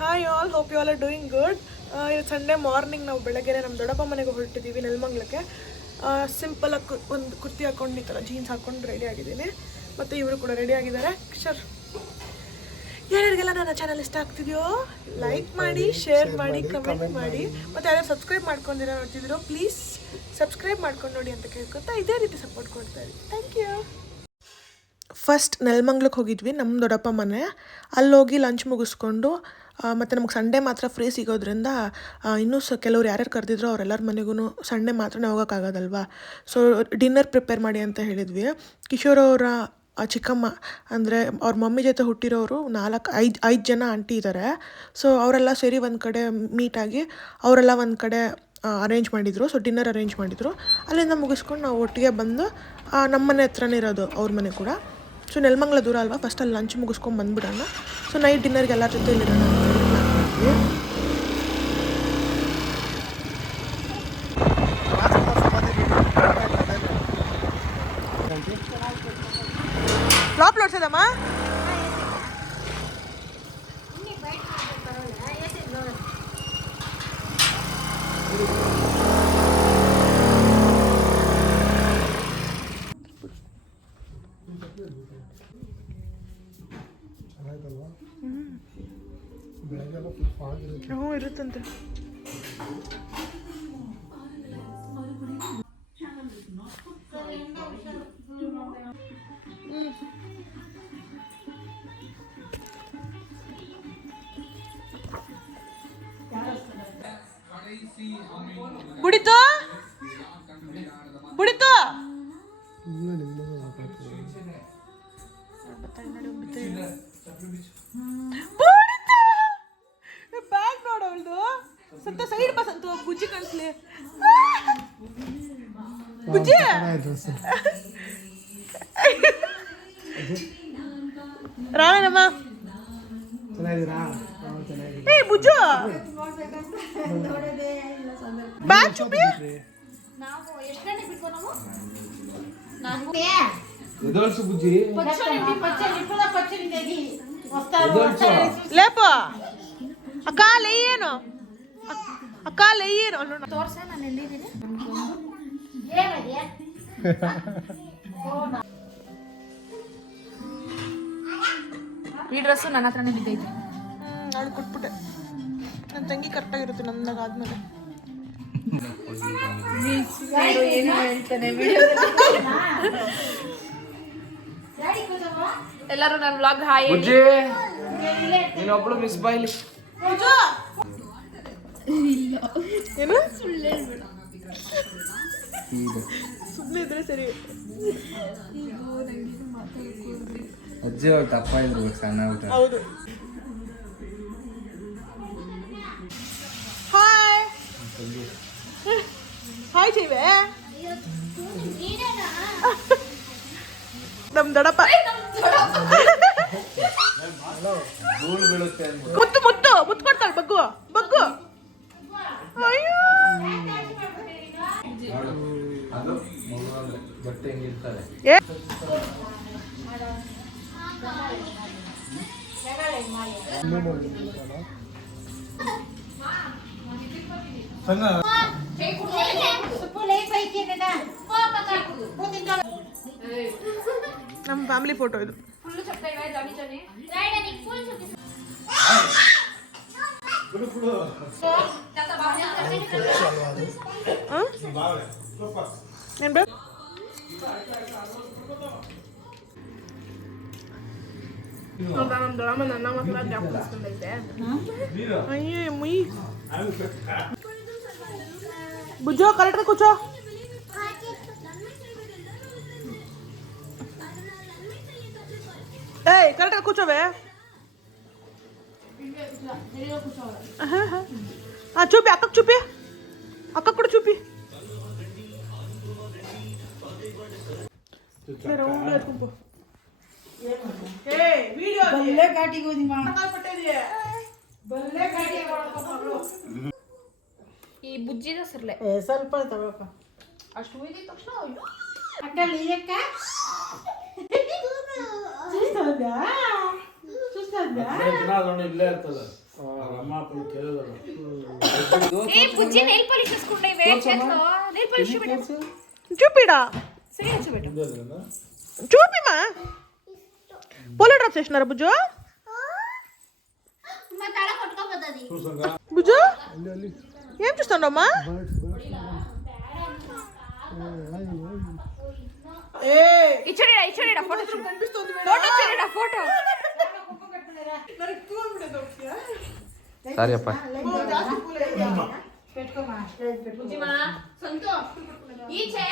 Hi all, hope you all are doing good. ಇದು Sunday morning ನಾವು ಬೆಳಗ್ಗೆ ನಮ್ಮ ದೊಡ್ಡಪ್ಪ ಮನೆಗೆ ಹೊರಟಿದ್ದೀವಿ ನೆಲಮಂಗ್ಲಕ್ಕೆ. ಸಿಂಪಲಾಗಿ ಒಂದು ಕುರ್ತಿ ಹಾಕೊಂಡು ಈ ಥರ ಜೀನ್ಸ್ ಹಾಕೊಂಡು ರೆಡಿ ಆಗಿದ್ದೀನಿ. ಮತ್ತು ಇವರು ಕೂಡ ರೆಡಿ ಆಗಿದ್ದಾರೆ. ಸರ್, ಯಾರ್ಯಾರಿಗೆಲ್ಲ ನನ್ನ ಚಾನಲ್ ಇಷ್ಟ ಆಗ್ತಿದೆಯೋ ಲೈಕ್ ಮಾಡಿ, ಶೇರ್ ಮಾಡಿ, ಕಮೆಂಟ್ ಮಾಡಿ. ಮತ್ತು ಯಾರು ಸಬ್ಸ್ಕ್ರೈಬ್ ಮಾಡ್ಕೊಂಡಿರೋ ನೋಡ್ತಿದ್ದೀರೋ ಪ್ಲೀಸ್ ಸಬ್ಸ್ಕ್ರೈಬ್ ಮಾಡ್ಕೊಂಡು ನೋಡಿ ಅಂತ ಕೇಳ್ಕೊತಾ ಇದೇ ರೀತಿ ಸಪೋರ್ಟ್ ಕೊಡ್ತಾ ಇರಿ. Thank you. ಫಸ್ಟ್ ನೆಲಮಂಗ್ಲಕ್ಕೆ ಹೋಗಿದ್ವಿ, ನಮ್ಮ ದೊಡ್ಡಪ್ಪ ಮನೆ. ಅಲ್ಲೋಗಿ ಲಂಚ್ ಮುಗಿಸ್ಕೊಂಡು ಮತ್ತು ನಮಗೆ ಸಂಡೇ ಮಾತ್ರ ಫ್ರೀ ಸಿಗೋದ್ರಿಂದ ಇನ್ನೂ ಕೆಲವ್ರು ಯಾರ್ಯಾರು ಕರೆದಿದ್ರು ಅವರೆಲ್ಲರ ಮನೆಗೂ ಸಂಡೇ ಮಾತ್ರನೇ ಹೋಗೋಕ್ಕಾಗೋದಲ್ವಾ. ಸೊ ಡಿನ್ನರ್ ಪ್ರಿಪೇರ್ ಮಾಡಿ ಅಂತ ಹೇಳಿದ್ವಿ. ಕಿಶೋರ್ ಅವರ ಚಿಕ್ಕಮ್ಮ ಅಂದರೆ ಅವ್ರ ಮಮ್ಮಿ ಜೊತೆ ಹುಟ್ಟಿರೋರು 5 ಜನ ಆಂಟಿ ಇದ್ದಾರೆ. ಸೊ ಅವರೆಲ್ಲ ಸೇರಿ ಒಂದು ಕಡೆ ಮೀಟಾಗಿ ಅವರೆಲ್ಲ ಒಂದು ಕಡೆ ಅರೇಂಜ್ ಮಾಡಿದರು. ಸೊ ಡಿನ್ನರ್ ಅರೇಂಜ್ ಮಾಡಿದರು. ಅಲ್ಲಿಂದ ಮುಗಿಸ್ಕೊಂಡು ನಾವು ಒಟ್ಟಿಗೆ ಬಂದು ನಮ್ಮ ಮನೆ ಹತ್ರನೇ ಇರೋದು ಅವ್ರ ಮನೆ ಕೂಡ. ಸೊ ನೆಲಮಂಗ್ಲ ದೂರ ಅಲ್ವಾ, ಫಸ್ಟ್ ಅಲ್ಲಿ ಲಂಚ್ ಮುಗಿಸ್ಕೊಂಡು ಬಂದ್ಬಿಡೋಣ. ಸೊ ನೈಟ್ ಡಿನ್ನರ್ಗೆ ಎಲ್ಲರ ಜೊತೆ ಇಲ್ಲಿರೋಣ ಅಂತ ಪ್ಲ್ಯಾನ್ ಮಾಡ್ತೀವಿ. ಫ್ಲಾಪ್ ನೋಡ್ಸದಮ್ಮ. ಹ್ಞೂ ಇರುತ್ತಂತೆ. ಬುಡಿತು ಬುಡಿತು ಬ್ಯಾಗ್ ನೋಡ ಅವಳ್ದು. ಸಂತ ಸೈಡ್ ಬಸ್ ಅಂತ ಬುಜ್ಜಿ ಕಾಣಿಸ್ಲಿ. ಬುಜ್ಜಿ ರಾಣಮ್ಮ. ಏ ಬುಜ್ಜು ಬ್ಯಾಗ್ ಚುಪ್ಪಿ. ಲೇಪ ಅಕ್ಕ ಲೇಯೇನು ಅಕ್ಕ ಲೇಯೇನು ತೋರ್ಸ. ನಾನು ಎಲ್ಲಿದ್ದೀನಿ ಈ ಡ್ರೆಸ್ಸು ನನ್ನ ಹತ್ರನೇ ಬಿದ್ದೈತಿ. ನಾನು ಕೊಟ್ಬಿಟ್ಟೆ. ನನ್ನ ತಂಗಿ ಕರೆಕ್ಟಾಗಿರುತ್ತೆ ನಮ್ದಾಗ ಆದ್ಮೇಲೆ. ಏನು ಹೇಳ್ತಾನೆ ಎಲ್ಲರೂ ನನ್ನ ವ್ಲಾಗ್ ಹಾಯ್ ಇನ್ನೊಬ್ಳು ಮಿಸ್ ಬಾಯ್ಲಿ ಏನು ಸುಮ್ಮನೆ ಇದ್ರೆ ಸರಿ. ಅಜ್ಜಿ ಅವ್ರು ತಪ್ಪ ಇದ್ರು ಸಣ್ಣ ಊಟ. ಹೌದು. ಹಾಯ್ ಹಾಯ್ ಚೈವೆ. ನಮ್ ದೊಡ್ಡಪ್ಪ ಮುತ್ತು ಮುತ್ತು ಮುತ್ತು ಕೊಡ್ತಾಳೆ. ಬಗ್ಗು ಬಗ್ಗು. ಅಯ್ಯೋ ನಮ್ಮ ಫ್ಯಾಮಿಲಿ ಫೋಟೋ ಇದು. ಏನ್ ಬೇಕು? ಅಯ್ಯೋ ಮುಯ್ ಬುಜ್ಜೋ ಕರೆಕ್ಟಾಗಿ ಕೂಚೋ. ಏಯ್ ಕರೆಕ್ಟಾಗಿ ಕೂಚೋವೆ. ಹಾಂ ಚೂಪಿ ಅಕ್ಕಕ್ಕೆ ಚೂಪಿ ಅಕ್ಕ ಕೂಡ ಚೂಪಿ. ಈ ಬುಜ್ಜಿದ ಸರ್ಲೆ ಸ್ವಲ್ಪ ತಗೋಕ ಅಷ್ಟು ಉಯ್ದಿ ತಕ್ಷಣ ಅಕ್ಕಲ್ಲಿ ಇದಕ್ಕ ಸುಸ್ತದ ಸುಸ್ತದ ಇಲ್ಲೇ ಇರ್ತದ. ఏ బుజ్జి నెయిల్ పాలిష్ చేసుకుంటాయివే చేత్తో నెయిల్ పాలిష్ పెట్టు చూపిడా శ్రేయస్ పెట్టు చూపిమా పోలో డ్రాప్స్ వేసినారా బుజ్జు మా తల కొట్టుకోపోతుంది. బుజ్జు ఏం చూస్తాడమ్మా ఇచ్చుడిడా ఫోటో కనిపిస్తుంది ఫోటో చూడడా ఫోటో సరే అప్ప పెట్టుకోమా బుజ్జిమా సంతో ఈ చే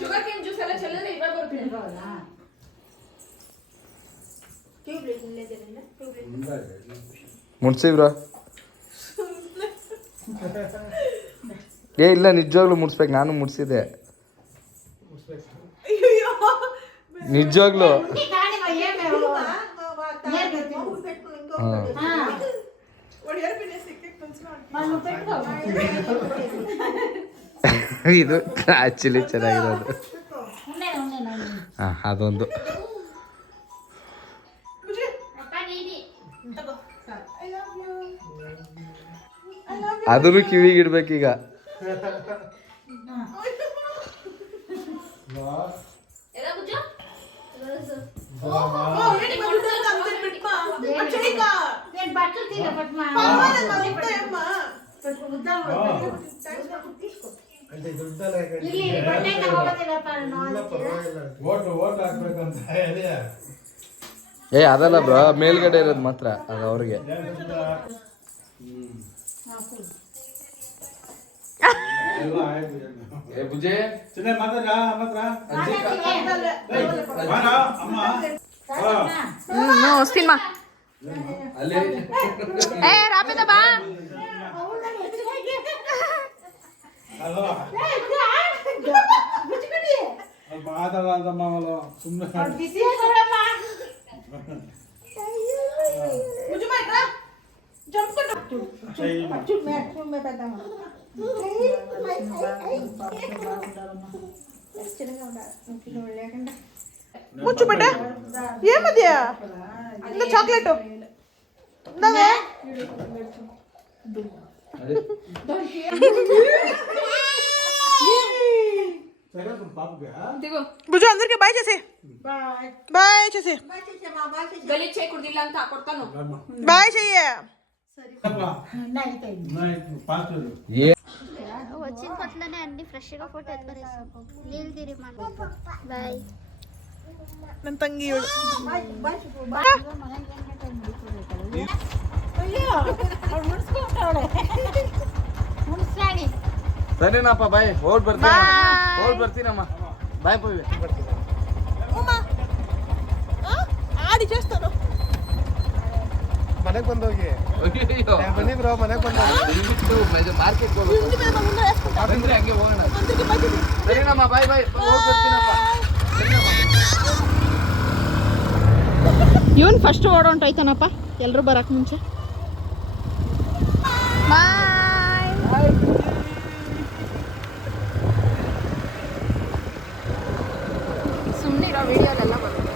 షుగర్ కేన్ జ్యూస్ ಎಲ್ಲ ಚೆಲ್ಲದೆ ಇವಾಗ ಬರ್ತೀನಿ ಮುಡ್ಸಿ ಬ್ರೋ ಇಲ್ಲ ನಿಜವಾಗ್ಲೂ ಮುಡ್ಸ್ಬೇಕು ನಾನು ಮುಡ್ಸಿದ್ದೆ ನಿಜವಾಗ್ಲೂ ಇದು ಆಕ್ಚುಲಿ ಚೆನ್ನಾಗಿರೋದು ಅದೊಂದು ಅದನ್ನು ಕಿವಿಗೆ ಇಡ್ಬೇಕೀಗ ಏ ಅದಲ್ಲ ಬ್ರೋ ಮೇಲ್ಗಡೆ ಇರೋದು ಮಾತ್ರ ಅದು ಅವ್ರಿಗೆ ಬುಜೆ వస్తున్నా ಅಲ್ಲಿ ఏ రాపిదా బా ಮಾತಾಡಮ್ಮ ಸುಮ್ಮನೆ ಮುಚ್ಚು ಬೇಟ ಏನ್ ಮದ್ಯಾ ಇಂದ ಚಾಕ್ಲೇಟು ಇಂದವೇ బుజ్జు అందరికి బాయ్ చేసే బాయ్ చేసే గలీజ్ చేయకూడదు ಅಂತ ಕೊಡ್ತಾನು బాయ్ చెయ్య వచ్చిన కొత్తలోనే అన్ని ఫ్రెష్గా ఫోటో ఎత్తుకొనేసాం నీళ్ళు తిరిగి బాయ్ ನನ್ನ ತಂಗಿ ಇವಳು ಸರಿನಪ್ಪ ಬಾಯ್ ಹೋಗಿ ಬರ್ತೀನಮ್ಮ ಬಾಯ್ పోయి ಆಡಿ చేస్తాను ಮನೆಗೆ ಬಂದೋಗಿ ಬನ್ನಿ ಬ್ರೋ ಮನೆಗೆ ಬಂದೋಗಿ ಮಾರ್ಕೆಟ್ ಬಂದ್ರೆ ಹಂಗೆ ಹೋಗೋಣ ಸರಿನಮ್ಮ ಬಾಯ್ ಹೋಗಿ ಬರ್ತೀನಪ್ಪ ಇವನ್ ಫಸ್ಟ್ ಓಡೋಂಟೋಯ್ತಾನಪ್ಪ ಎಲ್ಲರೂ ಬರಕ್ ಮುಂಚೆ. ಸುಮ್ಮನೆ ಇರೋ ವಿಡಿಯೋಲೆಲ್ಲ ಬರುತ್ತೆ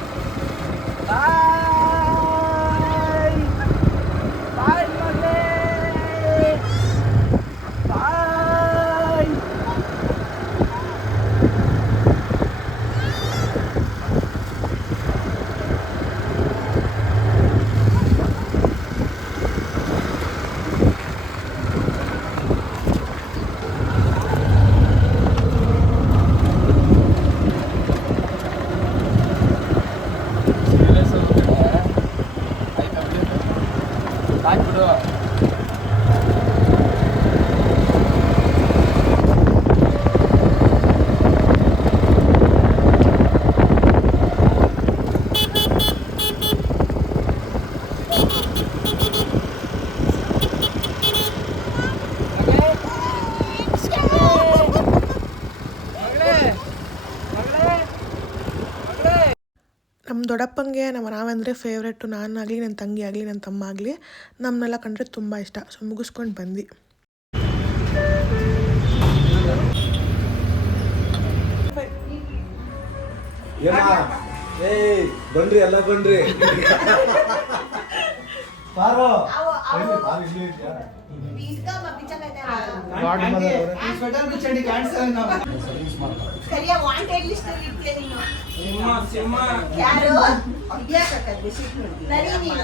ನಮ್ಮ ದೊಡ್ಡಪ್ಪಂಗೆ ನಮ್ಮ ನಾವಂದರೆ ಫೇವ್ರೆಟ್ಟು. ನಾನಾಗಲಿ ನನ್ನ ತಂಗಿ ಆಗಲಿ ನನ್ನ ತಮ್ಮ ಆಗಲಿ ನಮ್ಮನ್ನೆಲ್ಲ ಕಂಡ್ರೆ ತುಂಬ ಇಷ್ಟ. ಸೊ ಮುಗಿಸ್ಕೊಂಡು ಬಂದು ಬನ್ರಿ ಎಲ್ಲ ಬನ್ರಿ ಸ್ವೆಟರ್ ಬಿಚ್ಚಂಡಿ ಕಾಣಿಸ್ತದೆ ನಾವು ಸರಿಯಾ ವಾಂಟೆಡ್ ಲಿಸ್ಟ್ ಅಲ್ಲಿ ಇರ್ತೀಯ ನೀನು ಯಾರು ನಡಿ ನೀನು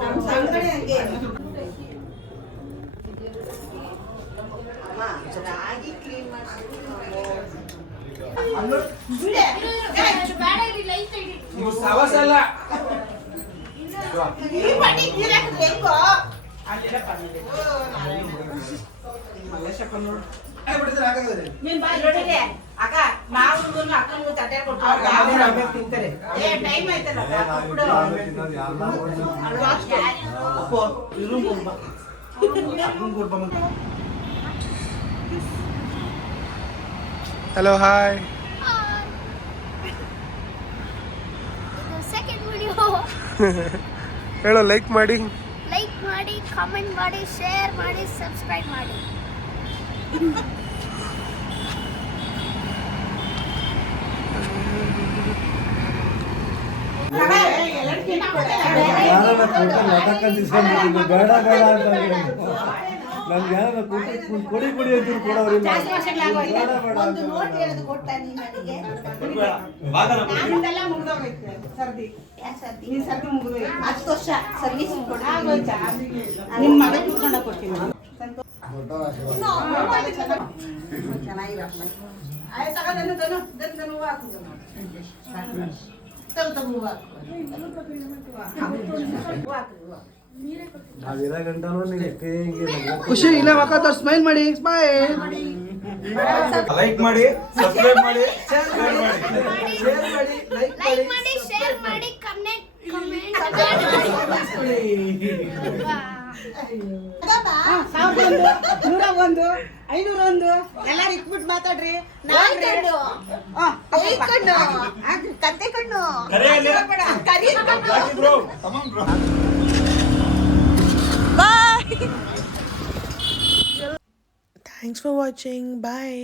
ನಮ್ಮ ಸಂಗಡೆ ಹಂಗೆ ಅಮ್ಮ ರಾಗಿ ಕ್ಲೀನ್ ಮಾಡಿ ನೀವು ಸವಸ ಅಲ್ಲ ಈ ಪಟ್ಟಿ ಗಿರಾಕಿದ್ರೆ ಹೆಂಗೋ ನೀನ್ ಬಾ ನೋಡಿಲೆ ಅಕ್ಕ ಮಾವನಿಗೂ ಅಕ್ಕನಿಗೂ ತಟ್ಟೆ ಕೊಟ್ಟು ತಿಂತಾರೆ ಏ ಟೈಮ್ ಆಯ್ತಲ್ಲ ಬಿಡು ಹಲೋ ಹಾಯ್ ಸೆಕೆಂಡ್ ವಿಡಿಯೋ ಹೇಳೋ ಲೈಕ್ ಮಾಡಿ ಲೈಕ್ ಮಾಡಿ ಕಾಮೆಂಟ್ ಮಾಡಿ ಶೇರ್ ಮಾಡಿ ಸಬ್ಸ್ಕ್ರೈಬ್ ಮಾಡಿ ಬೇಡ ಬೇಡ ಅಂತ ನನ್ಗೆ ಯಾರು ಕೊಡಿ ಕೊಡಿ ಅಂತೀರಿ ಕೊಡೋರಿಲ್ಲ ಬೇಡ ಬೇಡ ಒಂದು ನೋಟ್ ಹೇಳೋದು ಕೊಟ್ಟ ನೀನ್ ನನಗೆ ನಮ್ದೆಲ್ಲ ಮುಗ್ದೋಗೈತೆ ಸರ್ದಿ ಯಾಕೆ ಸರ್ದಿ ನೀನ್ ಸರ್ದಿ ಮುಗಿದೋಯ್ತು 10 ವರ್ಷ ಸರ್ವಿಸ್ ಕೊಡಿ ಆಗೋಯ್ತಾ ನಿಮ್ಮ ಮಗ ಕುತ್ಕೊಂಡ ಕೊಡ್ತೀನಿ ಚೆನ್ನಾಗಿರಪ್ಪ ಆಯ್ತು ತಗೊಂಡು ದನು ಹೂವು ಹಾಕುದು ಹೂವು ನಾವಿರೋ ಗಂಟನೂ ನಿನಗೆ ಹಿಂಗೆ ಖುಷಿ ಇಲ್ಲ ಮಕ್ಕ ಸ್ಮೈಲ್ ಮಾಡಿ ಸ್ಮೈಲ್ ಲೈಕ್ ಮಾಡಿ ಸಬ್ಸ್ಕ್ರೈಬ್ ಮಾಡಿ ಶೇರ್ ಮಾಡಿ ಲೈಕ್ ಮಾಡಿ ಶೇರ್ ಮಾಡಿ ಕಮೆಂಟ್ ನೂರ ಒಂದು 501 ಎಲ್ಲಾರು ಇಟ್ಬಿಟ್ಟು ಮಾತಾಡ್ರಿ ಕತ್ತೆ ಕಣ್ಣು ಥ್ಯಾಂಕ್ಸ್ ಫಾರ್ ವಾಚಿಂಗ್ ಬಾಯ್.